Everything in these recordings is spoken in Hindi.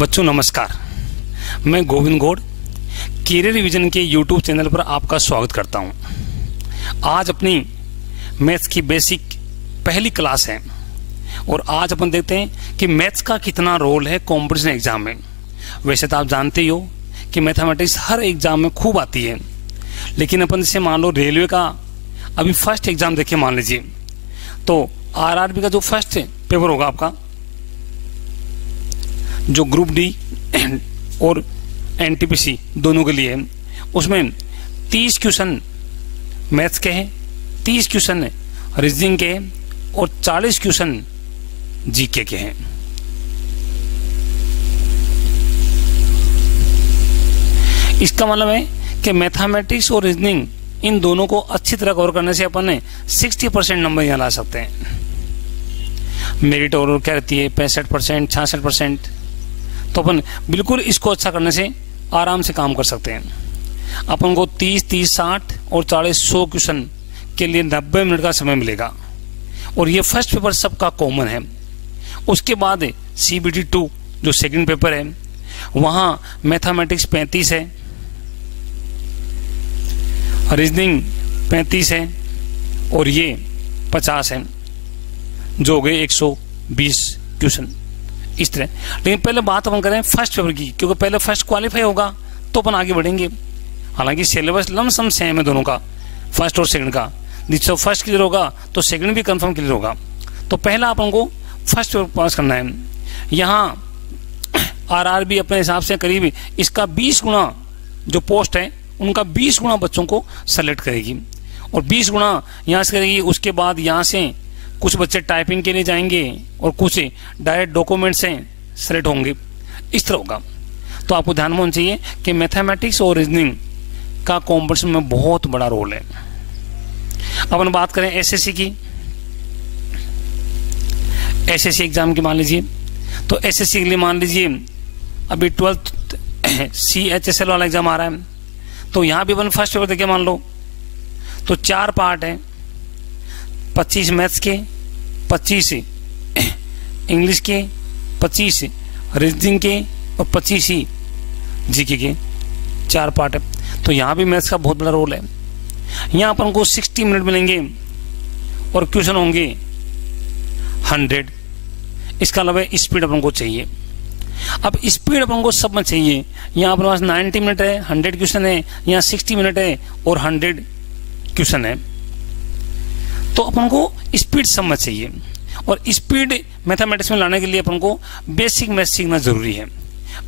बच्चों नमस्कार, मैं गोविंद गौड़ कैरियर रिवीजन के YouTube चैनल पर आपका स्वागत करता हूं। आज अपनी मैथ्स की बेसिक पहली क्लास है और आज अपन देखते हैं कि मैथ्स का कितना रोल है कॉम्पिटिशन एग्जाम में। वैसे तो आप जानते ही हो कि मैथमेटिक्स हर एग्जाम में खूब आती है, लेकिन अपन जैसे मान लो रेलवे का अभी फर्स्ट एग्जाम देखिए, मान लीजिए तो आरआरबी का जो फर्स्ट पेपर होगा आपका, जो ग्रुप डी और एनटीपीसी दोनों के लिए है, उसमें 30 क्वेश्चन मैथ्स के हैं, 30 क्वेश्चन रीजनिंग के हैं और 40 क्वेश्चन जीके के हैं। इसका मतलब है कि मैथमेटिक्स और रीजनिंग इन दोनों को अच्छी तरह कवर करने से अपन ने 60% नंबर यहाँ ला सकते हैं। मेरिट और क्या रहती है 65%, 66%, तो अपन बिल्कुल इसको अच्छा करने से आराम से काम कर सकते हैं। अपन को 30, 60 और 100 क्वेश्चन के लिए 90 मिनट का समय मिलेगा और ये फर्स्ट पेपर सबका कॉमन है। उसके बाद CBT 2 जो सेकंड पेपर है, वहां मैथमेटिक्स 35 है, रीजनिंग 35 है और ये 50 है, जो हो गए 120 क्वेश्चन इस तरह। लेकिन पहले बात अपन करें फर्स्ट पेपर की, क्योंकि पहले फर्स्ट क्वालिफाई होगा तो अपन आगे बढ़ेंगे। हालांकि सिलेबस लमसम सेम है दोनों का, फर्स्ट और सेकंड का। जिससे फर्स्ट क्लियर होगा तो सेकंड भी कंफर्म क्लियर होगा। तो पहला अपन को फर्स्ट पेपर पास करना है। यहाँ आरआरबी अपने हिसाब से करीब इसका 20 गुना जो पोस्ट है उनका 20 गुना बच्चों को सेलेक्ट करेगी और 20 गुना यहाँ से करेगी। उसके बाद यहाँ से कुछ बच्चे टाइपिंग के लिए जाएंगे और कुछ डायरेक्ट डॉक्यूमेंट से सेलेक्ट होंगे, इस तरह होगा। तो आपको ध्यान में होना चाहिए कि मैथमेटिक्स और रीजनिंग का कॉम्पिटिशन में बहुत बड़ा रोल है। अब हम बात करें एसएससी की, एसएससी एग्जाम की मान लीजिए, तो एसएससी के लिए मान लीजिए अभी 12th CHSL वाला एग्जाम आ रहा है, तो यहां भी अपन फर्स्ट पेपर देखिए मान लो तो 4 पार्ट है, 25 मैथ्स के, 25 इंग्लिश के, 25 रीजनिंग के और 25 ही जीके के, 4 पार्ट है। तो यहाँ भी मैथ्स का बहुत बड़ा रोल है। यहाँ अपन को 60 मिनट मिलेंगे और क्वेश्चन होंगे 100। इसका अलावा स्पीड अपन को चाहिए। अब स्पीड अपन को सब में चाहिए। यहाँ अपने पास 90 मिनट है, 100 क्वेश्चन है, यहाँ 60 मिनट है और 100 क्वेश्चन है। तो अपन को स्पीड समझ चाहिए और स्पीड मैथमेटिक्स में लाने के लिए अपन को बेसिक मैथ सीखना जरूरी है।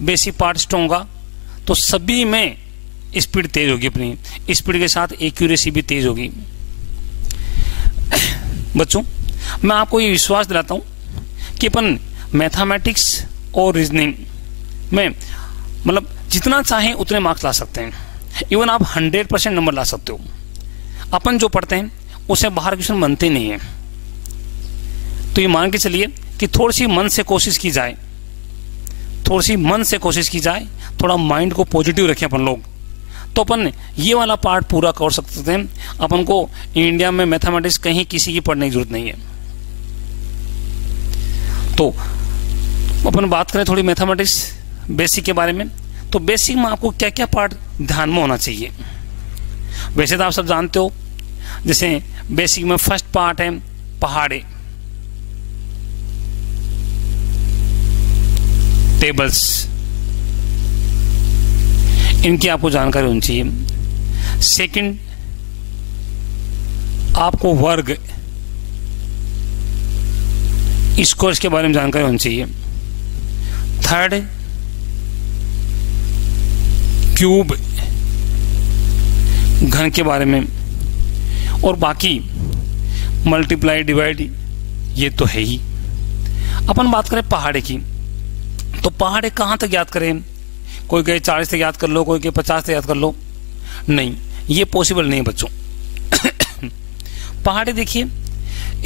बेसिक पार्ट स्ट्रॉन्ग होगा तो सभी में स्पीड तेज होगी, अपनी स्पीड के साथ एक्यूरेसी भी तेज होगी। बच्चों मैं आपको ये विश्वास दिलाता हूं कि अपन मैथमेटिक्स और रीजनिंग में मतलब जितना चाहें उतने मार्क्स ला सकते हैं। इवन आप 100% नंबर ला सकते हो। अपन जो पढ़ते हैं उसे बाहर क्वेश्चन बनते नहीं है। तो ये मान के चलिए कि थोड़ी सी मन से कोशिश की जाए, थोड़ी सी मन से कोशिश की जाए, थोड़ा माइंड को पॉजिटिव रखें अपन लोग, तो अपन ये वाला पार्ट पूरा कर सकते हैं। अपन को इंडिया में मैथमेटिक्स कहीं किसी की पढ़ने की जरूरत नहीं है। तो अपन बात करें थोड़ी मैथमेटिक्स बेसिक के बारे में, तो बेसिक में आपको क्या क्या पार्ट ध्यान में होना चाहिए। वैसे तो आप सब जानते हो, जैसे बेसिक में फर्स्ट पार्ट है पहाड़े, टेबल्स, इनकी आपको जानकारी होनी चाहिए। सेकंड आपको वर्ग, स्क्वायर्स के बारे में जानकारी होनी चाहिए। थर्ड क्यूब, घन के बारे में, और बाकी मल्टीप्लाई डिवाइड ये तो है ही। अपन बात करें पहाड़े की, तो पहाड़े कहां तक याद करें? कोई कहे 40 तक याद कर लो, कोई कहे 50 तक याद कर लो। नहीं, ये पॉसिबल नहीं है बच्चों। पहाड़े देखिए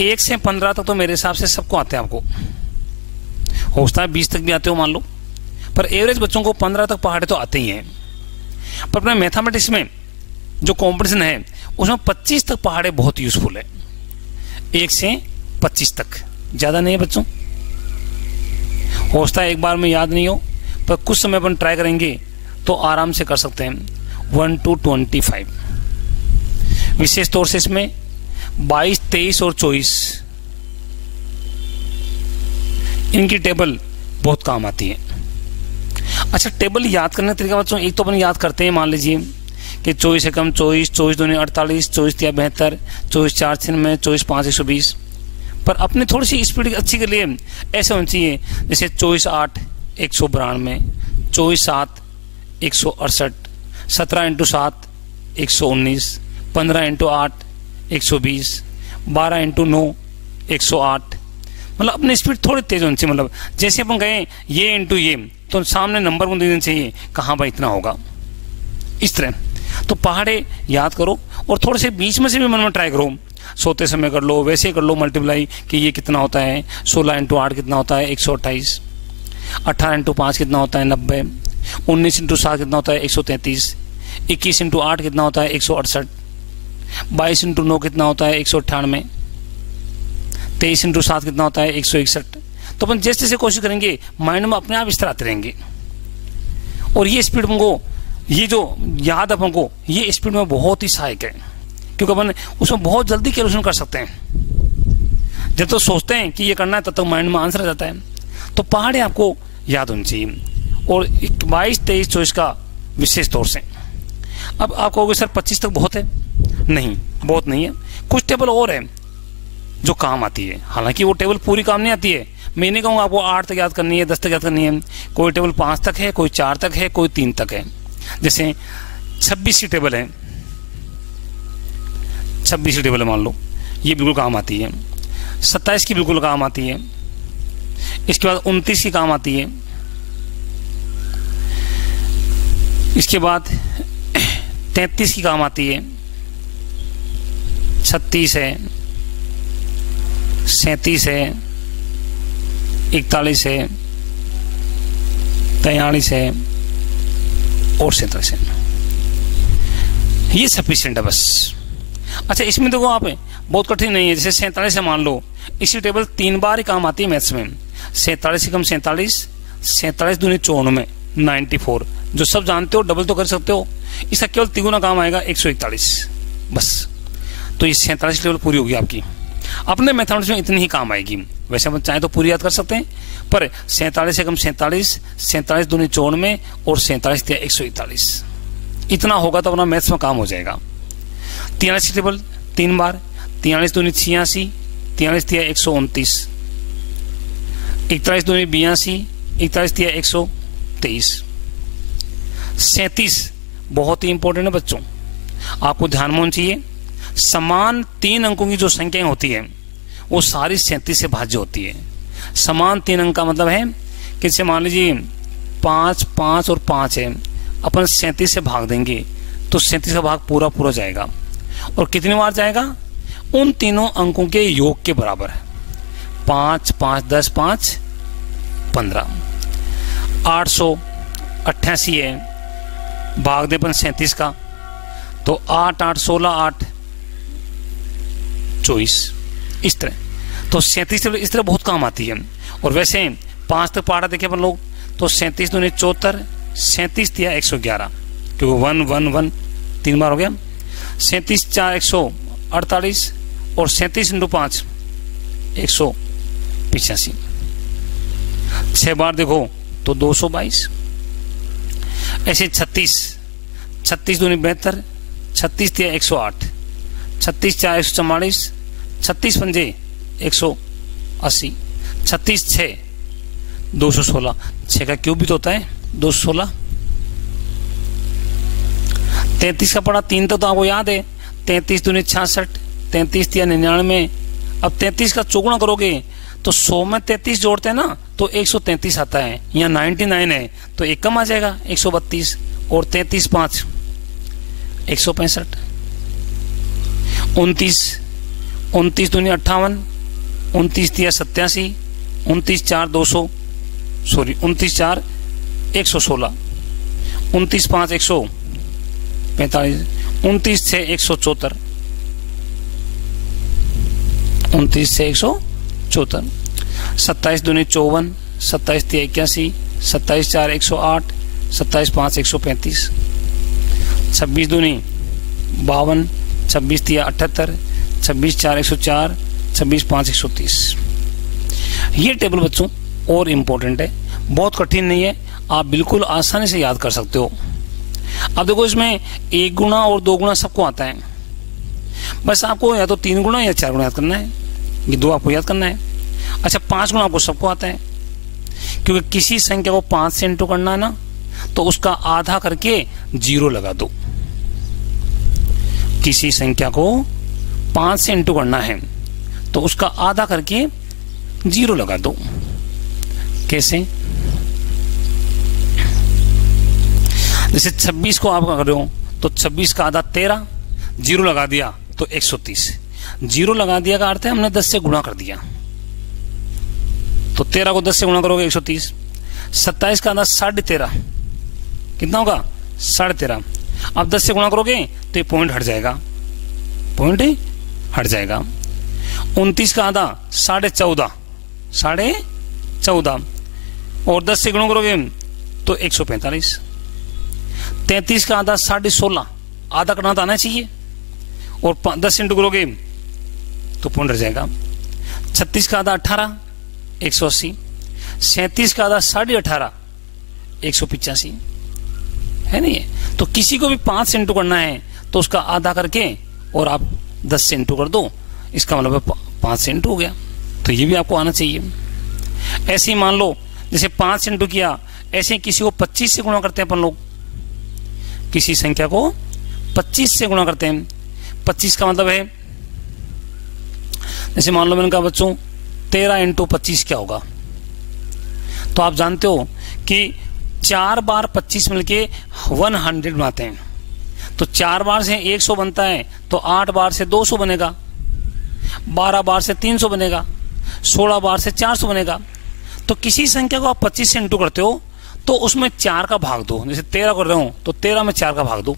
1 से 15 तक तो मेरे हिसाब से सबको आते हैं। आपको हो सकता है 20 तक भी आते हो मान लो, पर एवरेज बच्चों को 15 तक पहाड़े तो आते ही हैं। पर अपने मैथमेटिक्स में जो कॉम्पिटिशन है उसमें 25 तक पहाड़े बहुत यूजफुल है। 1 से 25 तक, ज्यादा नहीं है बच्चों। हो सकता है एक बार में याद नहीं हो, पर कुछ समय अपन ट्राई करेंगे तो आराम से कर सकते हैं 1 to 25। विशेष तौर से इसमें 22, 23 और 24 इनकी टेबल बहुत काम आती है। अच्छा, टेबल याद करने का तरीका बच्चों, एक तो अपन याद करते हैं, मान लीजिए कि 24 एकम 24, 24 दूनी 48, 24 तिया 72, 24 4 96, 24 5 120। पर अपने थोड़ी सी स्पीड अच्छी के लिए ऐसे होना चाहिए, जैसे 24 8 192, 24 7 168, 17 × 7 119, 15 × 8 120, 12 × 9 108। मतलब अपनी स्पीड थोड़ी तेज होनी चाहिए। मतलब जैसे अपन गए ये इंटू ये, तो सामने नंबर को देना चाहिए कहाँ भाई इतना होगा, इस तरह। तो पहाड़े याद करो और थोड़े से बीच में से भी मन में ट्राई करो, सोते समय कर लो, वैसे कर लो मल्टीप्लाई कि ये कितना होता है, 16 × 8 कितना होता है 128, 18 × 5 कितना होता है 90, 19 × 7 कितना होता है 133, 21 × 8 कितना होता है 168, 22 × 9 कितना होता है 198, 23 × 7 कितना होता है 161। तो अपन जैसे जैसे कोशिश करेंगे माइंड में अपने आप इस तरह आते रहेंगे। और ये स्पीड हमको, ये जो याद अपन को, ये स्पीड में बहुत ही सहायक है, क्योंकि अपन उसमें बहुत जल्दी कैलकुलेशन कर सकते हैं। जब तो सोचते हैं कि ये करना है तब तक माइंड में आंसर आ जाता है। तो पहाड़े आपको याद होनी चाहिए। और 22 23 24 का विशेष तौर से। अब आप कहोगे सर 25 तक बहुत है, नहीं बहुत नहीं है, कुछ टेबल और है जो काम आती है। हालांकि वो टेबल पूरी काम नहीं आती है, मैं नहीं कहूँगा आपको 8 तक याद करनी है, 10 तक याद करनी है। कोई टेबल 5 तक है, कोई 4 तक है, कोई 3 तक है। जैसे 26 की टेबल है, 26 की टेबल मान लो, ये बिल्कुल काम आती है। 27 की बिल्कुल काम आती है। इसके बाद 29 की काम आती है। इसके बाद 33 की काम आती है, 36 है, 37 है, 41 है, 43 है और 47 है। ये सफिशिएंट है बस। अच्छा, इसमें देखो आप बहुत कठिन नहीं है। जैसे 47 से मान लो, इसी टेबल 3 बार ही काम आती है मैथ्स में। 47 कम 47, 47 दूनी 94, 94 जो सब जानते हो, डबल तो कर सकते हो। इसका केवल तिगुना काम आएगा 141 बस। तो ये 47 टेबल पूरी होगी आपकी। अपने मैथमेटिक्स में इतनी ही काम आएगी। वैसे हम चाहे तो पूरी याद कर सकते हैं, पर 47 कम 47, 47 दूनी 94 और 47 तिया 141 इतना होगा तो अपना मैथ्स में काम हो जाएगा। 43 टेबल 3 बार, 43 दूनी 86, 43 तिया 129, 41 दूनी 82, 41 तिया 123। 37 बहुत ही इंपॉर्टेंट है बच्चों, आपको ध्यान में होना चाहिए। समान 3 अंकों की जो संख्याएं होती है वो सारी 37 से भाज्य होती है। समान 3 अंक का मतलब है कि जैसे मान लीजिए 5, 5 और 5 है, अपन 37 से भाग देंगे तो 37 का भाग पूरा पूरा जाएगा। और कितनी बार जाएगा? उन तीनों अंकों के योग के बराबर है। 5, 5, 10, 5, 15। 888 है, भाग दे अपन 37 का तो 8, 8, 16, 8, 24 इस तरह। तो 37 इस तरह बहुत काम आती है। और वैसे 5 तक पढ़ा देखे अपन लोग तो 37 दूनी 74, 37 तिया 111 क्योंकि 1 1 1 3 बार हो गया। 37 4 148 और 37 × 5 185। 6 बार देखो तो 222। ऐसे 36 दूनी 72, 36 तिया 108, 36 4 144, 36 पंजे 180, 36 6 216। 6 का क्यूब भी तो होता है 216। 33 का पढ़ा 3 तक तो आपको याद है। 33 दूनी 66, 33 तिया 99। अब 33 का चौगुना करोगे तो 100 में 33 जोड़ते हैं ना तो 133 आता है। यहाँ 99 है तो एक कम आ जाएगा 132 और 33 5 165। 29 दूनी 58, 29 तिया 87, 29 4 200 सॉरी 29 4 116, 29 5 145, 29 6 174, 29 6 174। 27 दूनी 54, 27 तिया 81, 27 4 108, 27 5 135, 26 दूनी 52, 26 3 78, 26 4 104, 26 5 130। ये टेबल बच्चों और इम्पोर्टेंट है, बहुत कठिन नहीं है, आप बिल्कुल आसानी से याद कर सकते हो। अब देखो इसमें 1 गुना और 2 गुना सबको आता है, बस आपको या तो 3 गुना या 4 गुना याद करना है, ये 2 आपको याद करना है। अच्छा 5 गुना आपको सबको आता है, क्योंकि किसी संख्या को 5 से इंटू करना है ना, तो उसका आधा करके 0 लगा दो। किसी संख्या को 5 से इंटू करना है तो उसका आधा करके 0 लगा दो। कैसे? जैसे 26 को आप कर रहे हो तो 26 का आधा 13, 0 लगा दिया तो 130। 0 लगा दिया का अर्थ है हमने 10 से गुणा कर दिया, तो 13 को 10 से गुणा करोगे 130। 27 का आधा 13.5, कितना होगा? 13.5। अब 10 से गुणा करोगे तो ये पॉइंट हट जाएगा, पॉइंट हट जाएगा। 29 का आधा 14.5, 14.5 और 10 से गुणा करोगे तो 145। 33 का आधा 16.5, आधा करना तो आना चाहिए, और 10 इंटू करोगे तो पॉइंट हट जाएगा। 36 का आधा 18, 180। 37 का आधा 18.5, 185 है नहीं है। तो किसी को भी 5 से इंटू करना है तो उसका आधा करके और आप 10 से इंटू कर दो, इसका मतलब 5 से इंटू हो गया। तो ये भी आपको आना चाहिए। ऐसे ही मान लो जैसे 5 से इंटू किया, ऐसे ही किसी को 25 से गुणा करते हैं अपन लोग, किसी संख्या को 25 से गुणा करते हैं। 25 का मतलब है, जैसे मान लो मैंने कहा बच्चों 13 इंटू 25 क्या होगा, तो आप जानते हो कि 4 बार 25 मिलके 100 बनाते हैं, तो 4 बार से 100 बनता है, तो 8 बार से 200 बनेगा, 12 बार से 300 बनेगा, 16 बार से 400 बनेगा। तो किसी संख्या को आप 25 से इंटू करते हो तो उसमें 4 का भाग दो। जैसे 13 कर रहे हो तो 13 में 4 का भाग दो,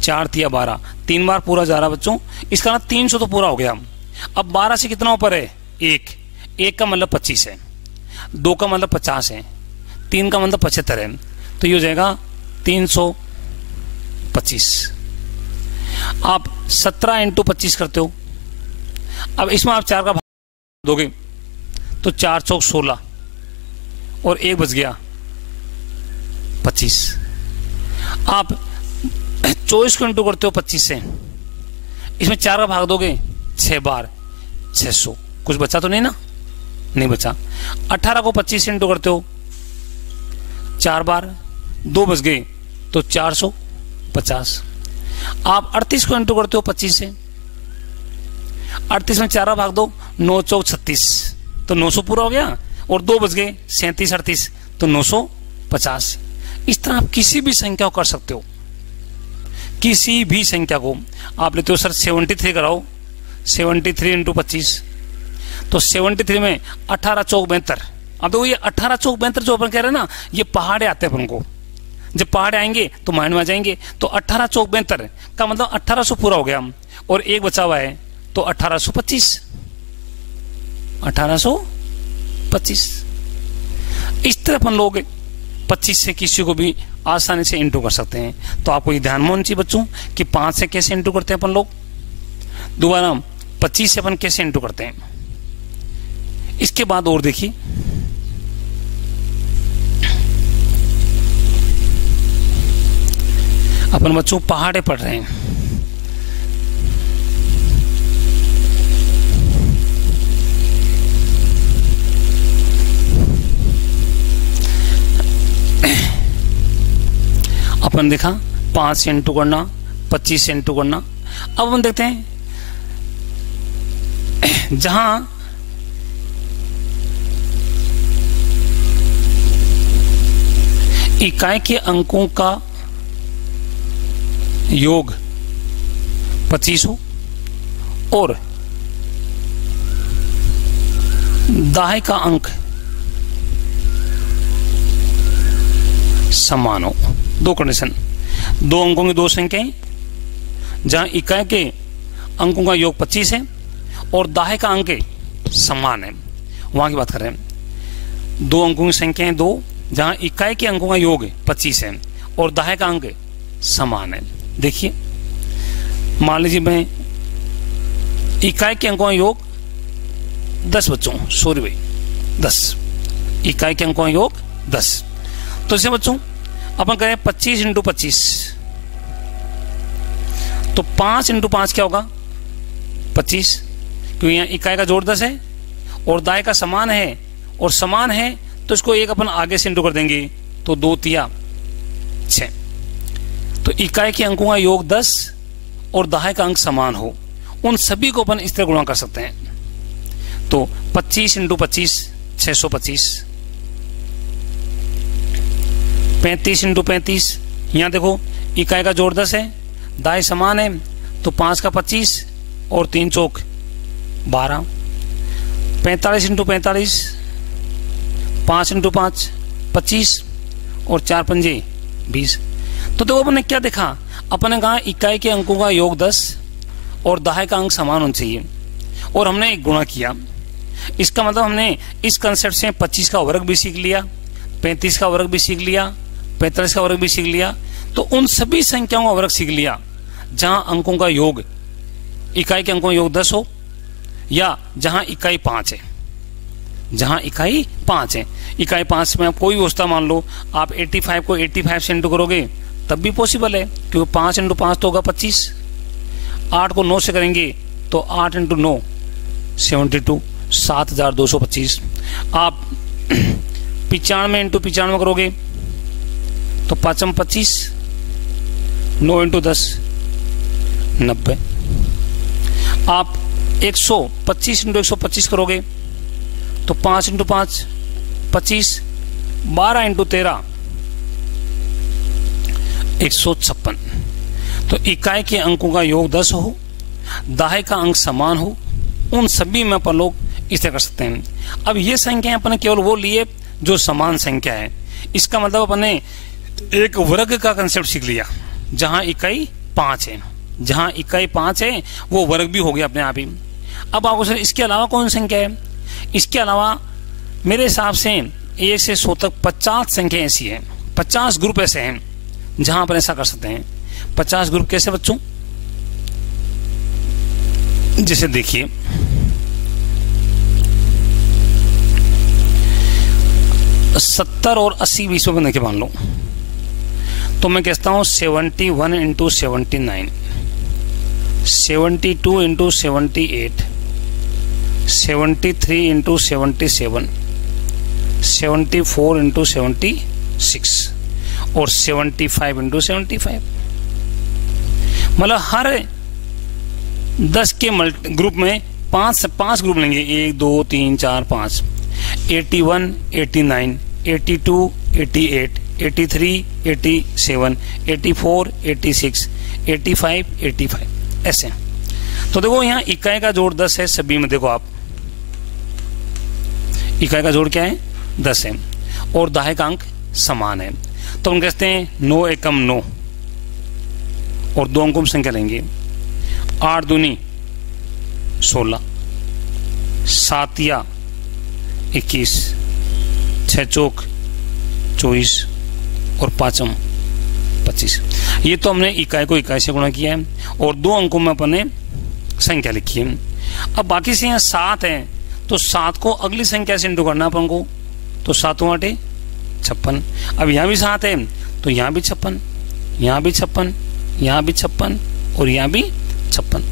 4 3 12, 3 बार पूरा जा रहा बच्चों, इसका ना 300 तो पूरा हो गया। अब 12 से कितना ऊपर है? 1 का मतलब 25 है, 2 का मतलब 50 है, 3 का मतलब 75 है, तो ये हो जाएगा 325। आप 17 इंटू 25 करते हो, अब इसमें आप 4 का भाग दोगे तो 4 चौक 16 और 1 बच गया 25। आप 24 को इंटू करते हो 25 से, इसमें 4 का भाग दोगे 6 बार 600, कुछ बचा तो नहीं ना? नहीं बचा। 18 को 25 से इंटू करते हो 4 बार, 2 बच गए तो 450। आप 38 को इंटू करते हो 25 से, 38 में 4 भाग दो, 9 चौक 36, तो 900 पूरा हो गया, और 2 बच गए 37 38, तो 950। इस तरह आप किसी भी संख्या को कर सकते हो, किसी भी संख्या को। आप लेते हो सर 73 कराओ, 73 इंटू 25, तो 73 में 18 चौक 72। अब देखो ये 18 चौक 72 जो अपन कह रहे हैं ना, ये पहाड़े आते हैं अपन को, जब पहाड़े आएंगे तो माइंड में आ जाएंगे। तो 18 चौक 72 का मतलब 1800 पूरा हो गया, और 1 बचा हुआ है तो 1825, 1825। इस तरह अपन लोग 25 से किसी को भी आसानी से इंटू कर सकते हैं। तो आपको ये ध्यान में होना चाहिए बच्चों कि 5 से कैसे इंटू करते हैं अपन लोग, दोबारा 25 से अपन कैसे इंटू करते हैं। इसके बाद और देखिए, अपन बच्चों पहाड़े पढ़ रहे हैं, अपन देखा 5 से इंटू करना, 25 से इंटू करना। अब अपन देखते हैं जहां इकाई के अंकों का योग 25 हो और दाहे का अंक समान हो। 2 कंडीशन, 2 अंकों की 2 संख्याएं जहां इकाई के अंकों का योग 25 है और दाहे का अंक समान है, वहां की बात कर रहे हैं। 2 अंकों की संख्याएं 2 जहां इकाई के अंकों का योग 25 है और दाहे का अंक समान है। देखिए मान लीजिए मैं इकाई के अंकों का योग 10 बच्चों, सॉरी भाई 10, इकाई के अंकों का योग 10। तो इसे बच्चों अपन करें 25 × 25, तो 5 × 5 क्या होगा 25, क्योंकि यहाँ इकाई का जोड़ 10 है और दाएं का समान है, और समान है तो इसको एक अपन आगे से इंटू कर देंगे, तो 2 तिया 6। तो इकाई के अंकों का योग 10 और दाएं का अंक समान हो, उन सभी को अपन इस तरह गुणा कर सकते हैं। तो 25 × 25 625, 35 × 35, यहां देखो इकाई का जोड़ 10 है, दाएं समान है, तो 5 का 25 और 3 चौक 12, 45 × 45, 5 × 5 25 और 4 पंजे 20। तो देखो अपन ने क्या देखा, अपन ने कहा इकाई के अंकों का योग 10 और दाहे का अंक समान होना चाहिए, और हमने एक गुणा किया। इसका मतलब हमने इस कंसेप्ट से 25 का वर्ग भी सीख लिया, 35 का वर्ग भी सीख लिया, 45 का वर्ग भी सीख लिया। तो उन सभी संख्याओं का वर्ग सीख लिया जहां अंकों का योग, इकाई के अंकों का योग 10 हो, या जहां इकाई 5 है, जहां इकाई 5 है। इकाई 5 में आप कोई भी अवस्था मान लो, आप 85 को 85 से इंटू करोगे तब भी पॉसिबल है, क्योंकि 5 × 5 तो होगा 25। 8 को 9 से करेंगे तो 8 × 9 72, 7225। आप 95 × 95 करोगे तो 5 × 25, 9 × 10 90। आप 125 × 125 करोगे तो 5 × 5 25, 12 × 13 156। तो इकाई के अंकों का योग 10 हो, दाहे का अंक समान हो, उन सभी में अपन लोग इस तरह कर सकते हैं। अब ये संख्या अपन ने केवल वो लिए जो समान संख्या है। इसका मतलब अपन ने एक वर्ग का कंसेप्ट सीख लिया जहां इकाई 5 है, जहां इकाई 5 है वो वर्ग भी हो गया अपने आप ही। अब आपको सर इसके अलावा कौन संख्या है? इसके अलावा मेरे हिसाब से 1 से 100 तक 50 संख्या ऐसी है, 50 ग्रुप ऐसे हैं जहां अपन ऐसा कर सकते हैं। 50 ग्रुप कैसे बच्चों? जैसे देखिए 70 और 80 बीच में देखे मान लो, तो मैं कहता हूं 71 × 79, 72 × 78, 73 × 77, 74 × 76 और 75 × 75। मतलब हर 10 के ग्रुप में 5 ग्रुप लेंगे, 1 2 3 4 5, 81 89 82 88 83 87 84 86 85 85 ऐसे। तो देखो यहाँ इकाई का जोड़ 10 है सभी में, देखो आप इकाई का जोड़ क्या है 10 है और दाहे का अंक समान है। तो हम कहते हैं 9 एकम 9 और 2 अंकों में संख्या लेंगे, 8 दूनी 16, 7 या 21, 6 चौक 24 और 5 25। ये तो हमने इकाई को इकाई से गुणा किया है और 2 अंकों में अपन ने संख्या लिखी है। अब बाकी से यहाँ 7 है, तो 7 को अगली संख्या से इंटू करना अपन को, तो 7 8 56। अब यहाँ भी 7 है तो यहाँ भी 56, यहाँ भी 56, यहाँ भी 56 और यहाँ भी 56,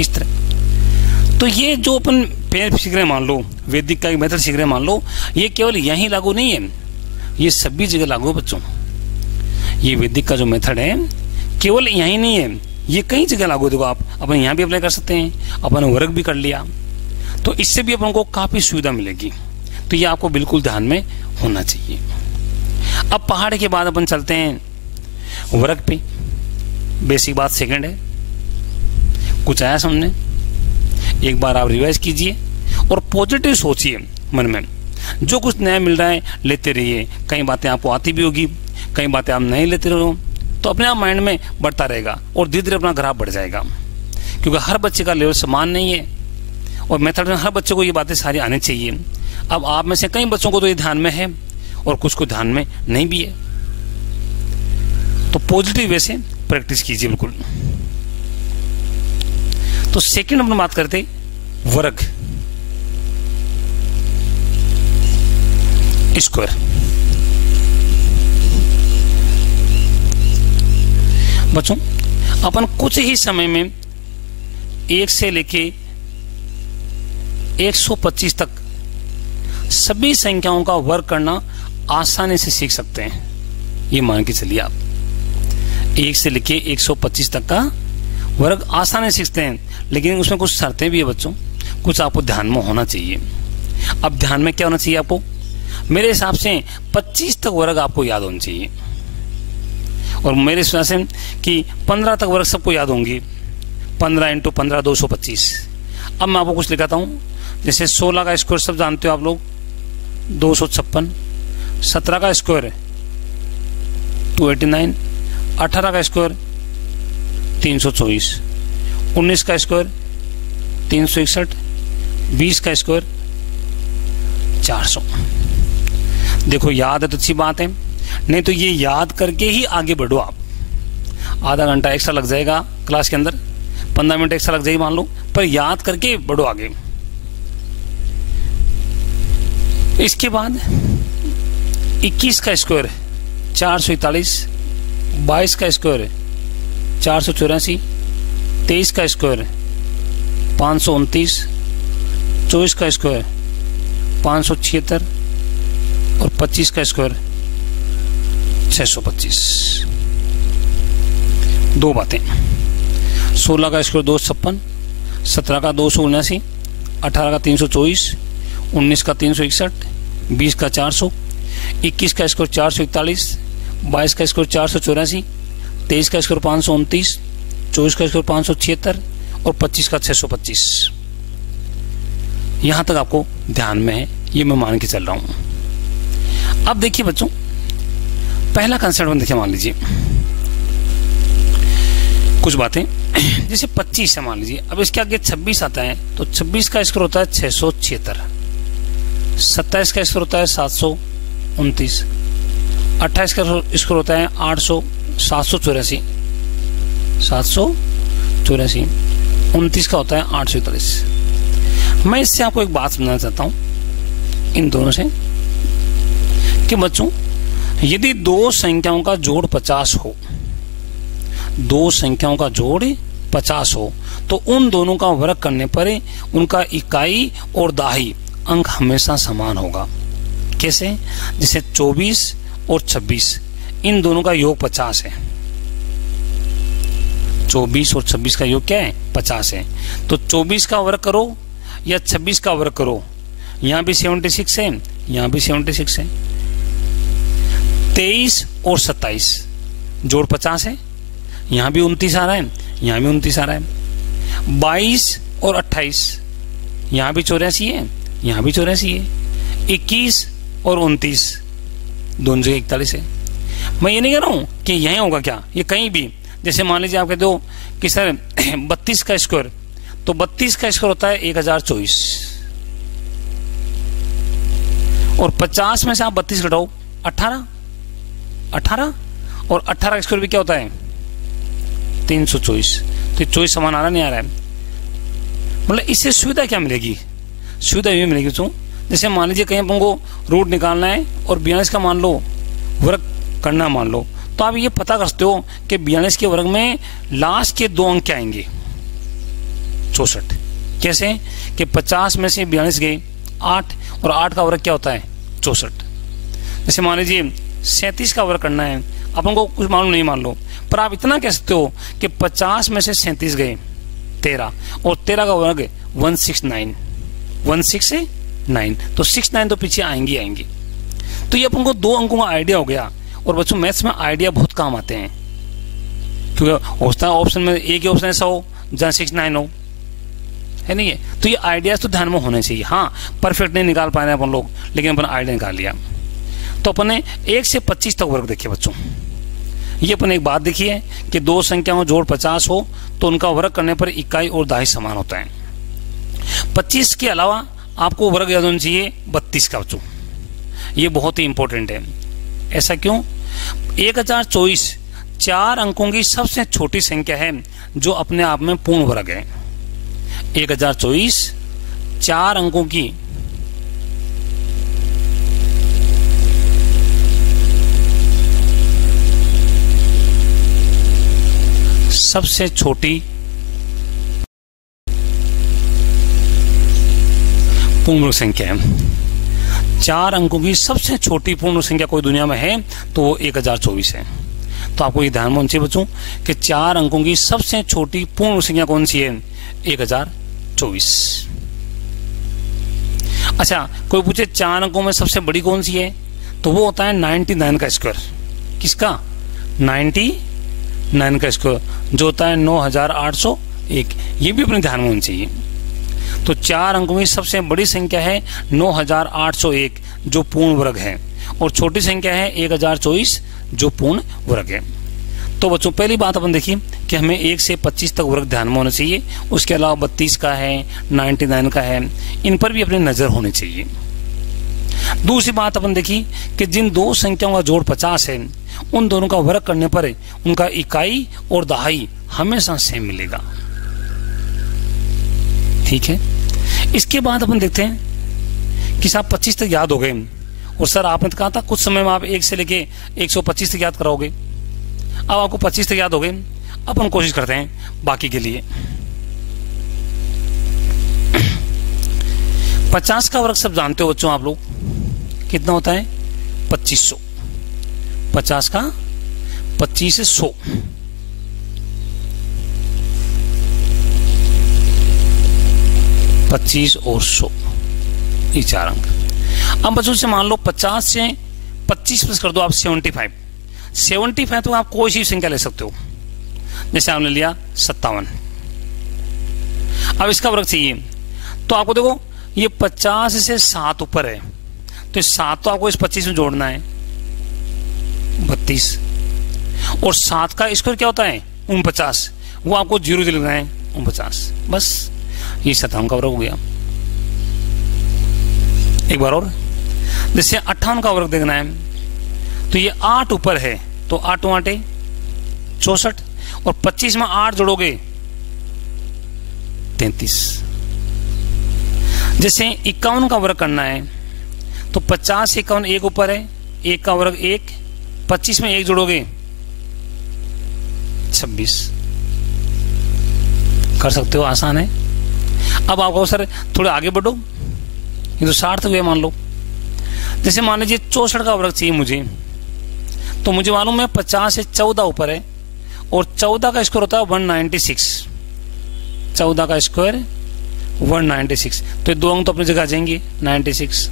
इस तरह। तो ये जो अपन पेड़ सीख रहे मान लो, वैदिक का एक मेथड सीख रहे मान लो, ये केवल यहीं लागू नहीं है, ये सभी जगह लागू है बच्चों। ये वैदिक का जो मेथड है केवल यहीं नहीं है, ये कई जगह लागू है। देखो आप अपन यहाँ भी अप्लाई कर सकते हैं, अपन वर्ग भी कर लिया, तो इससे भी अपन को काफी सुविधा मिलेगी। तो ये आपको बिल्कुल ध्यान में होना चाहिए। अब पहाड़ के बाद अपन चलते हैं वर्ग पे। बेसिक बात सेकंड है, कुछ आया सामने, एक बार आप रिवाइज कीजिए और पॉजिटिव सोचिए मन में, जो कुछ नया मिल रहा है लेते रहिए। कई बातें आपको आती भी होगी, कई बातें आप नहीं लेते रहो, तो अपने आप माइंड में बढ़ता रहेगा और धीरे धीरे अपना ग्राफ बढ़ जाएगा, क्योंकि हर बच्चे का लेवल समान नहीं है और मेथड में हर बच्चे को ये बातें सारी आनी चाहिए। अब आप में से कई बच्चों को तो ये ध्यान में है और कुछ को ध्यान में नहीं भी है। तो पॉजिटिव वे से प्रैक्टिस कीजिए बिल्कुल। तो सेकंड अपन बात करते वर्ग स्क्वायर। बच्चों अपन कुछ ही समय में 1 से लेके 125 तक सभी संख्याओं का वर्ग करना आसानी से सीख सकते हैं। ये मान के चलिए आप 1 से लेके 125 तक का वर्ग आसानी से सीखते हैं, लेकिन उसमें कुछ शर्तें भी है बच्चों, कुछ आपको ध्यान में होना चाहिए। अब ध्यान में क्या होना चाहिए आपको? मेरे हिसाब से 25 तक वर्ग आपको याद होना चाहिए, और मेरे हिसाब से कि 15 तक वर्ग सबको याद होंगी। 15 × 15 225। अब मैं आपको कुछ लिखाता हूं, जैसे 16 का स्क्वायर सब जानते हो आप लोग 256, 17 का स्क्वायर 289, 18 का स्क्वायर 324, 19 का स्क्वायर 361, 20 का स्क्वायर 400। देखो याद है तो अच्छी बात है, नहीं तो ये याद करके ही आगे बढ़ो आप। आधा घंटा एक्स्ट्रा लग जाएगा क्लास के अंदर, 15 मिनट एक्स्ट्रा लग जाएगी मान लो, पर याद करके बढ़ो आगे। इसके बाद 21 का स्क्वायर 441, 22 का स्क्वायर 484, 23 का स्क्वायर 529, 24 का स्क्वायर 576 और 25 का स्क्वायर 625। दो बातें, 16 का स्क्वायर 256, 17 का 279, 18 का 324, 19 का 361, 20 का 400, 21 का स्क्वायर 441, 22 का स्क्वायर 484, 23 का स्क्वायर 529, 24 का स्क्वायर 576 और 25 का 625। यहां तक आपको ध्यान में है, ये मैं मान के चल रहा हूं। अब देखिए बच्चों, पहला कंसेप्ट देखिए, मान लीजिए कुछ बातें, जैसे 25 है मान लीजिए, अब इसके आगे 26 आता है तो 26 का स्क्वायर होता है 676, 27 का स्क्वायर होता है 729, 28 का स्क्वायर होता है 784, 29 का होता है 841। मैं इससे आपको एक बात समझाना चाहता हूं इन दोनों से, कि बच्चों यदि दो संख्याओं का जोड़ 50 हो, दो संख्याओं का जोड़ 50 हो, तो उन दोनों का वर्ग करने पर उनका इकाई और दाही अंक हमेशा समान होगा। कैसे? जैसे 24 और 26, इन दोनों का योग 50 है। 24 और 26 का योग क्या है? 50 है। तो 24 का वर्ग करो या 26 का वर्ग करो, यहां भी 76 है, यहां भी 76 है। 23 और 27 जोड़ 50 है, यहां भी 29 आ रहा है, यहां भी 29 आ रहा है। 22 और 28 यहां भी 84 है, यहां भी 84 है। 21 और 29 दोनों जगह 41 है। मैं ये नहीं कह रहा हूं कि यही होगा क्या, ये कहीं भी, जैसे मान लीजिए आप कहते हो कि सर 32 का स्क्वायर, तो 32 का स्क्वायर होता है 1024, और 50 में से आप 32 घटाओ 18 और 18 का स्क्वायर भी क्या होता है? 324। तो 24 समान आ रहा नहीं आ रहा है? मतलब इससे सुविधा क्या मिलेगी? सुविधा ये मिलेगी तो, जैसे मान लीजिए कहीं अपन को रूट निकालना है और 42 का मान लो वर्ग करना मान लो, तो आप ये पता कर सकते हो कि 42 के वर्ग में लास्ट के 2 अंक क्या आएंगे? 64। कैसे? कि 50 में से 42 गए 8, और 8 का वर्ग क्या होता है? 64। जैसे मान लीजिए 37 का वर्ग करना है, अपन को कुछ मालूम नहीं मान लो, पर आप इतना कह सकते हो कि 50 में से 37 गए 13, और 13 का वर्ग 169, 169, तो 69 तो पीछे आएंगी। तो ये अपन को 2 अंकों का आइडिया हो गया। और बच्चों मैथ्स में आइडिया बहुत काम आते हैं, क्योंकि होता है ऑप्शन में एक ही ऑप्शन ऐसा हो जहां 69 हो, है नहीं है? तो ये आइडियाज तो ध्यान में होने चाहिए। हाँ, परफेक्ट नहीं निकाल पा रहे अपन लोग, लेकिन अपन आइडिया निकाल लिया। तो अपन ने 1 से 25 तक वर्ग देखिए बच्चों। ये अपन एक बात देखी है कि दो संख्याओं जोड़ 50 हो तो उनका वर्ग करने पर इकाई और दाही समान होता है। 25 के अलावा आपको वर्ग याद होना चाहिए 32 का बच्चों। ये बहुत ही इंपॉर्टेंट है। ऐसा क्यों? 1024 4 अंकों की सबसे छोटी संख्या है जो अपने आप में पूर्ण वर्ग है। 1024 4 अंकों की सबसे छोटी पूर्ण वर्ग संख्या है। 4 अंकों की सबसे छोटी पूर्ण संख्या कोई दुनिया में है तो वो 1024 है। तो आपको ये ध्यान में होना चाहिए बच्चों कि 4 अंकों की सबसे छोटी पूर्ण संख्या कौन सी है? 1024। अच्छा, कोई पूछे 4 अंकों में सबसे बड़ी कौन सी है, तो वो होता है 99 का स्क्वायर। किसका? 99 का स्क्वायर, जो होता है 9801। ये भी अपने ध्यान में होना चाहिए। तो 4 अंकों की सबसे बड़ी संख्या है 9801 जो पूर्ण वर्ग है, और छोटी संख्या है 1024 जो पूर्ण वर्ग है। तो बच्चों पहली बात अपन देखिए कि हमें 1 से 25 तक वर्ग ध्यान में होना चाहिए। उसके अलावा 32 का है, 99 का है, इन पर भी अपनी नजर होनी चाहिए। दूसरी बात अपन देखी कि जिन दो संख्याओं का जोड़ 50 है, उन दोनों का वर्ग करने पर उनका इकाई और दहाई हमेशा सेम मिलेगा। ठीक है। इसके बाद अपन देखते हैं कि साहब 25 तक याद हो गए, और सर आपने तो कहा था कुछ समय में आप 1 से लेके 125 तक याद कराओगे। अब आपको 25 तक याद हो गए, अब हम कोशिश करते हैं बाकी के लिए। 50 का वर्ग सब जानते हो बच्चों आप लोग, कितना होता है? 2500। 50 का 2500। 25 और 100, ये 4 अंक। अब बच्चों से मान लो 50 से 25 प्लस कर दो आप 75। 75 तो आप कोई सी संख्या ले सकते हो, जैसे आपने लिया 57। अब इसका वर्ग चाहिए, तो आपको देखो ये 50 से 7 ऊपर है, तो 7 तो आपको इस 25 में जोड़ना है, 32। और 7 का स्क्वायर क्या होता है? 49। वो आपको 0 लिखना है, 49। बस ये 57 का वर्ग हो गया। एक बार और, जैसे 58 का वर्ग देखना है, तो ये 8 ऊपर है, तो 8 8 64, और 25 में 8 जोड़ोगे 33। जैसे 51 का वर्ग करना है, तो 50 से 51 1 ऊपर है, 1 का वर्ग 1, 25 में 1 जोड़ोगे 26। कर सकते हो, आसान है। अब आपको सर थोड़े आगे बढ़ो, ये तो 60 तक हुए मान लो। जैसे मान लीजिए 64 का वर्ग चाहिए मुझे, तो मुझे मालूम है 50 से 14 ऊपर है, और 14 का स्क्वायर होता है 196। 14 का स्क्वायर 196, तो ये 2 अंक तो अपनी जगह आ जाएंगे, 96।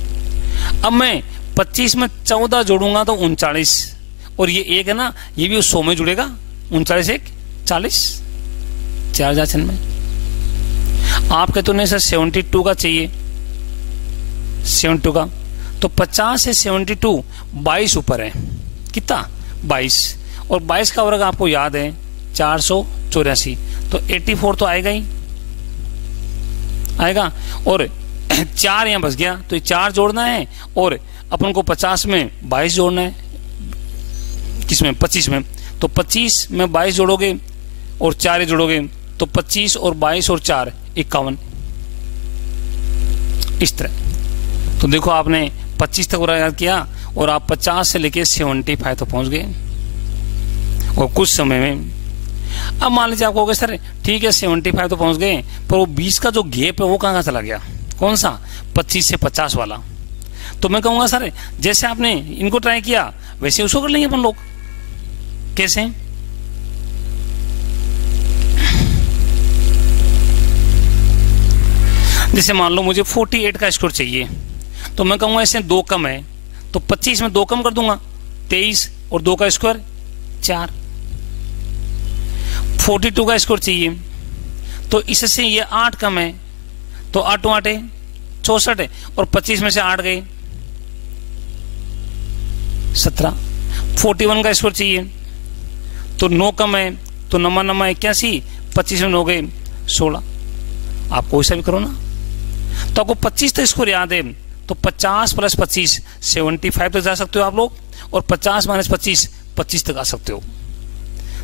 अब मैं 25 में 14 जोड़ूंगा तो 39, और ये 1 है ना, ये भी उस 100 में जुड़ेगा, 39 1 40, 4 जाचन में। आप कहते हो नहीं सर 72 का चाहिए, 72 का, तो 50 से 72 22 ऊपर है, कितना? 22, और 22 का वर्ग आपको याद है 484, तो 84 तो आएगा ही आएगा, और 4 यहां बच गया, तो ये 4 जोड़ना है, और अपन को 50 में 22 जोड़ना है, किसमें? 25 में। तो 25 में 22 जोड़ोगे और 4 जोड़ोगे, तो 25 और 22 और 4 51। इस तरह तो देखो आपने 25 तक याद किया, और आप 50 से लेके 75 तक पहुंच गए, और कुछ समय में। अब मान लीजिए आपको सर ठीक है 75 तो पहुंच गए, पर वो 20 का जो गैप है वो कहां चला गया? कौन सा? 25 से 50 वाला। तो मैं कहूंगा सर जैसे आपने इनको ट्राई किया वैसे उसको कर लेंगे अपन लोग। कैसे? जैसे मान लो मुझे 48 का स्कोर चाहिए, तो मैं कहूंगा ऐसे 2 कम है, तो 25 में 2 कम कर दूंगा 23, और 2 का स्क्वायर 4। 42 का स्कोर चाहिए, तो इससे ये 8 कम है, तो 8 8 64 है, और 25 में से 8 गए 17। 41 का स्कोर चाहिए, तो 9 कम है, तो 9 9 81, 25 में 9 गए 16। आप कोई सा भी करो ना, तो आपको 25 तक स्कोर याद है, तो 50 + 25 75 तक जा सकते हो आप लोग, और 50 - 25 25 तक आ सकते हो।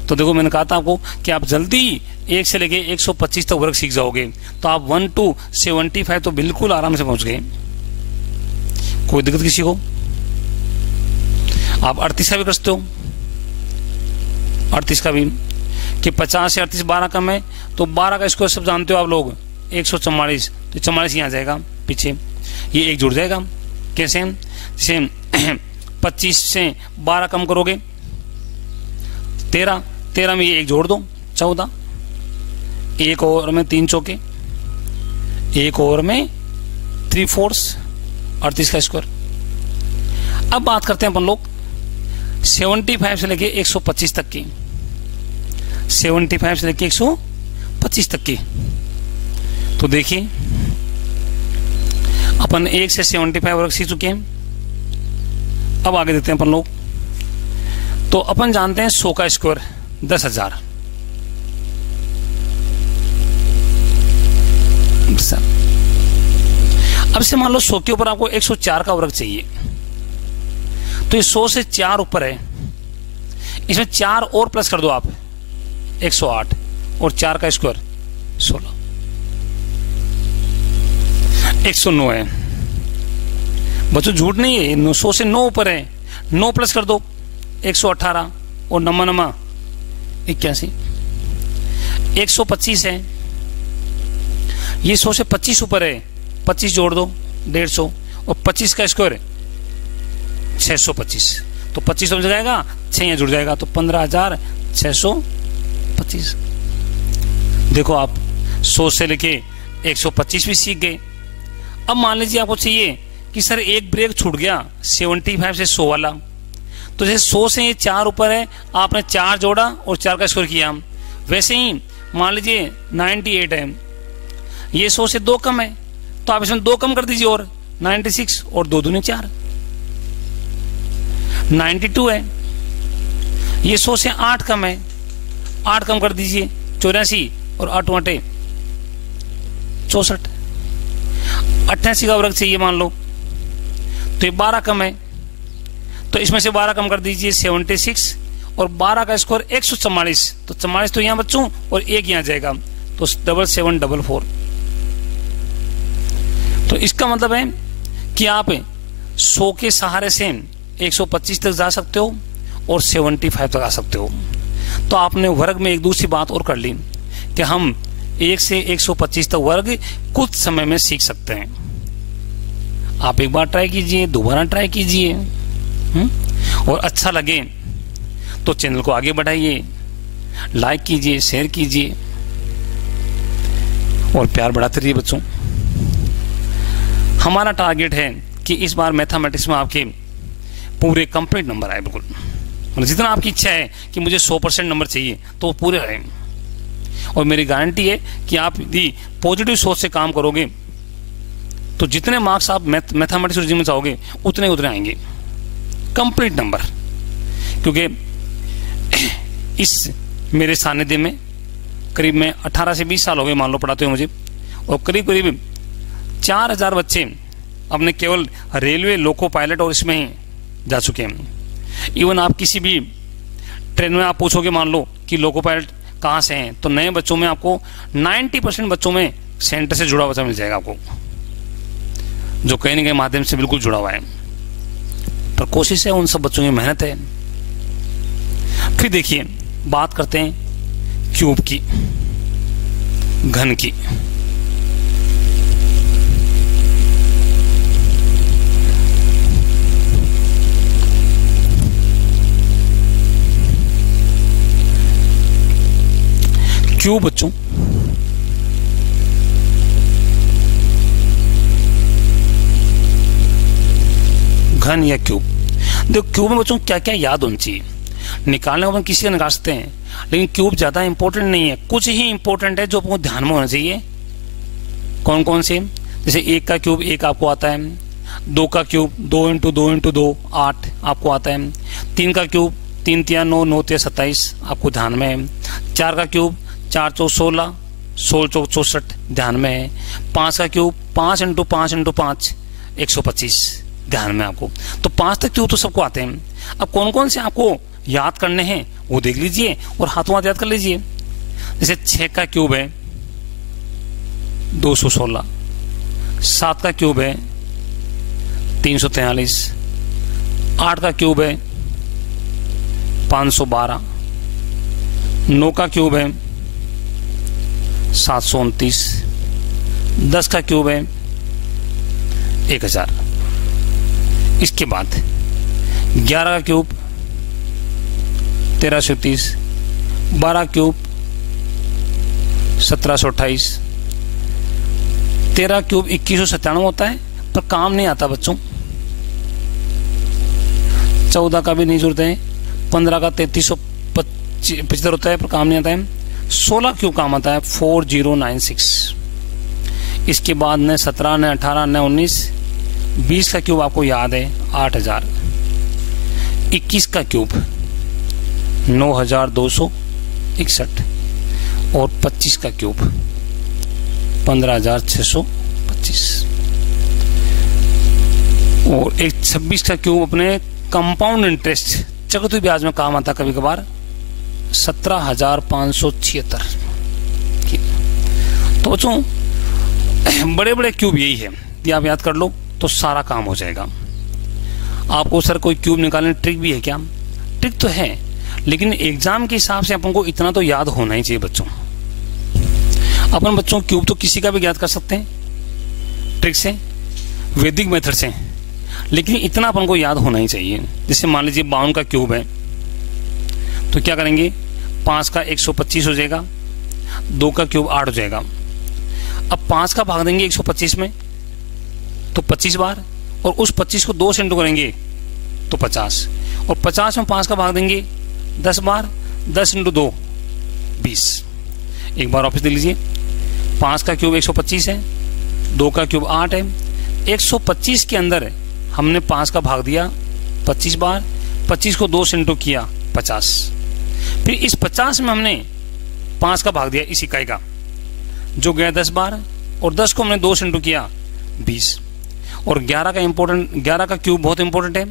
तो देखो मैंने कहा था आपको कि आप जल्दी 1 से लेके 125 तक वर्ग सीख जाओगे, तो आप 1 to 75 तो बिल्कुल आराम से पहुंच गए। कोई दिक्कत किसी को? आप 38 का भी कर सकते हो, 38 का भी, कि 50 से 38 12 कम है, तो 12 का स्क्वायर सब जानते हो आप लोग 144, तो 44 यहाँ जाएगा पीछे, ये एक जुड़ जाएगा। कैसे? जैसे 25 से 12 कम करोगे 13, 13 में ये एक जोड़ दो 14, एक ओवर में 3 चौके, एक ओवर में 3/4, 38 का स्क्वायर। अब बात करते हैं अपन लोग 75 से लेके 125 तक की, 75 से लेके 125 तक की। तो देखिए अपन 1 से 75 वर्ग सीख चुके हैं। अब आगे देखते हैं अपन लोग। तो अपन जानते हैं 100 का स्क्वायर 10,000। अब से मान लो 100 के ऊपर आपको 104 का वर्ग चाहिए, तो ये 100 से 4 ऊपर है, इसमें 4 और प्लस कर दो आप 108, और 4 का स्क्वायर 16, 109 है। बच्चों झूठ नहीं है, 100 से 9 ऊपर है, 9 प्लस कर दो 118, और नमा 81, 125 है। ये 100 से 25 ऊपर है, 25 जोड़ दो 150, और 25 का स्क्वायर 625, तो 25 समझ जाएगा, 6 यहाँ जुड़ जाएगा, तो 15,625। देखो आप 100 से लेके 125 भी सीख गए। अब मान लीजिए आपको चाहिए कि सर एक ब्रेक छूट गया 75 से 100 वाला, तो जैसे 100 से ये 4 ऊपर है, आपने 4 जोड़ा और 4 का स्क्वायर किया। वैसे ही मान लीजिए 98 है, ये 100 से 2 कम है, तो आप इसमें 2 कम कर दीजिए, और 96, और 2 दूनी 4। 92 है, ये 100 से 8 कम है, 8 कम कर दीजिए 84, और 8 वाटे 64। 88 का वर्ग चाहिए मान लो, तो ये 12 कम है, तो इसमें से 12 कम कर दीजिए 76, और 12 का स्क्वायर 144, तो 44 तो यहाँ बच्चों, और 1 यहाँ जाएगा, तो 7744। तो इसका मतलब है कि आप 100 के सहारे से 125 तक जा सकते हो, और 75 तक आ सकते हो। तो आपने वर्ग में एक दूसरी बात और कर ली कि हम 1 से 125 तक वर्ग कुछ समय में सीख सकते हैं। आप एक बार ट्राई कीजिए, दोबारा ट्राई कीजिए, और अच्छा लगे तो चैनल को आगे बढ़ाइए, लाइक कीजिए, शेयर कीजिए, और प्यार बढ़ाते रहिए बच्चों। हमारा टारगेट है कि इस बार मैथमेटिक्स में आपके पूरे कंप्लीट नंबर आए, बिल्कुल मतलब जितना आपकी इच्छा है कि मुझे 100% नंबर चाहिए, तो वो पूरे आए। और मेरी गारंटी है कि आप यदि पॉजिटिव सोच से काम करोगे, तो जितने मार्क्स आप मैथमेटिक्स में चाहोगे उतने आएंगे, कंप्लीट नंबर। क्योंकि इस मेरे सानिध्य में करीब में 18 से 20 साल हो गए मान लो पढ़ाते हुए मुझे, और करीब 4000 बच्चे अपने केवल रेलवे, लोको पायलट और इसमें ही जा चुके हैं। इवन आप किसी भी ट्रेन में आप पूछोगे मान लो कि लोको पायलट कहाँ से हैं, तो नए बच्चों में आपको 90% बच्चों में सेंटर से जुड़ा हुआ मिल जाएगा आपको, जो कहीं न कहीं माध्यम से बिल्कुल जुड़ा हुआ है। पर कोशिश है, उन सब बच्चों की मेहनत है। फिर देखिए बात करते हैं क्यूब की, घन की। क्यूब बच्चों घन या क्यूब, देखो क्यूब में बच्चों क्या क्या याद होनी चाहिए। निकालने को अपन किसी का निकाल सकते हैं, लेकिन क्यूब ज्यादा इंपॉर्टेंट नहीं है, कुछ ही इंपॉर्टेंट है जो आपको ध्यान में होना चाहिए। कौन कौन से? जैसे 1 का क्यूब 1 आपको आता है, 2 का क्यूब 2 × 2 × 2 8 आपको आता है, 3 का क्यूब 3 × 9 9 × 27 आपको ध्यान में है, 4 का क्यूब 4 × 16 16 × 64 ध्यान में है, 5 का क्यूब 5 × 5 × 5 125 ध्यान में आपको। तो 5 तक क्यूब तो सबको आते हैं। अब कौन कौन से आपको याद करने हैं वो देख लीजिए और हाथों हाथ याद कर लीजिए। जैसे 6 का क्यूब है 216, 7 का क्यूब है 343, 8 का क्यूब है 512, 9 का क्यूब है 729, 10 का क्यूब है 1000। इसके बाद 11 का क्यूब 1330, 12 क्यूब 1728, 13 क्यूब 2197 होता है पर काम नहीं आता बच्चों। 14 का भी नहीं जरूरत है, 15 का 3375 होता है पर काम नहीं आता है। 16 क्यूब काम आता है 4096। इसके बाद न 17 न 18 न 19, 20 का क्यूब आपको याद है 8000, 21 का क्यूब 9261 और 25 का क्यूब 15625 और एक 26 का क्यूब अपने कंपाउंड इंटरेस्ट चक्रवृद्धि ब्याज में काम आता कभी कभार 17576। तो बच्चों बड़े बड़े क्यूब यही है, ये आप याद कर लो तो सारा काम हो जाएगा। आपको सर कोई क्यूब निकालने ट्रिक भी है क्या? ट्रिक तो है लेकिन एग्जाम के हिसाब से अपन को इतना तो याद होना ही चाहिए बच्चों। अपन बच्चों क्यूब तो किसी का भी याद कर सकते हैं ट्रिक से, वैदिक मेथड से, लेकिन इतना अपन को याद होना ही चाहिए। जैसे मान लीजिए 52 का क्यूब है तो क्या करेंगे, 5 का 125 हो जाएगा, 2 का क्यूब 8 हो जाएगा। अब 5 का भाग देंगे 125 में तो 25 बार, और उस 25 को 2 से इंटू करेंगे तो 50, और 50 में 5 का भाग देंगे 10 बार, 10 इंटू 2 20। एक बार वापस देख लीजिए, 5 का क्यूब 125 है, 2 का क्यूब 8 है, 125 के अंदर हमने 5 का भाग दिया 25 बार, 25 को 2 से इंटू किया 50, फिर इस 50 में हमने 5 का भाग दिया इस इकाई का जो गया 10 बार, और 10 को हमने 2 से इंटू किया 20। और 11 का क्यूब बहुत इंपॉर्टेंट है।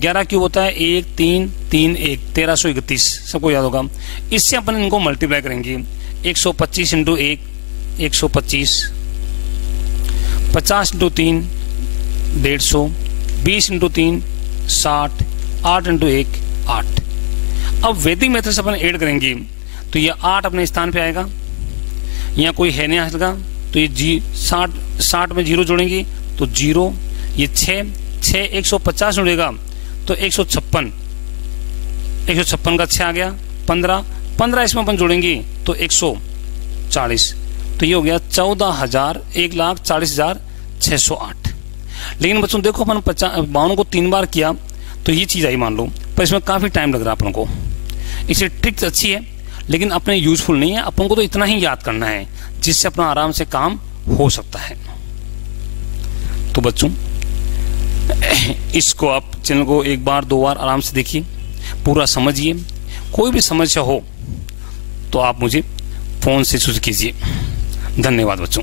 11 क्यूब होता है 1 3 3 1 1331, सबको याद होगा। इससे अपन इनको मल्टीप्लाई करेंगे, 125 इंटू 1 125, 50 इंटू 3 150, 20 इंटू 3 60, 8 इंटू 1 8। अब वैदिक मेथड से अपन ऐड करेंगे तो ये 8 अपने स्थान पे आएगा, यहाँ कोई है नहीं हासिल का तो ये 60 में 0 जोड़ेंगे तो 0, ये 6 150 जुड़ेगा तो 156 का 6 आ गया, 15 इसमें अपन जोड़ेंगे तो 140, तो ये हो गया 1,40,608। लेकिन बच्चों देखो अपन 52 को 3 बार किया तो ये चीज आई मान लो, पर इसमें काफी टाइम लग रहा है अपन को। इसलिए ट्रिक अच्छी है लेकिन अपने यूजफुल नहीं है। अपन को तो इतना ही याद करना है जिससे अपना आराम से काम हो सकता है। तो बच्चों इसको आप चैनल को 1 बार 2 बार आराम से देखिए, पूरा समझिए। कोई भी समस्या हो तो आप मुझे फोन से सूचित कीजिए। धन्यवाद बच्चों।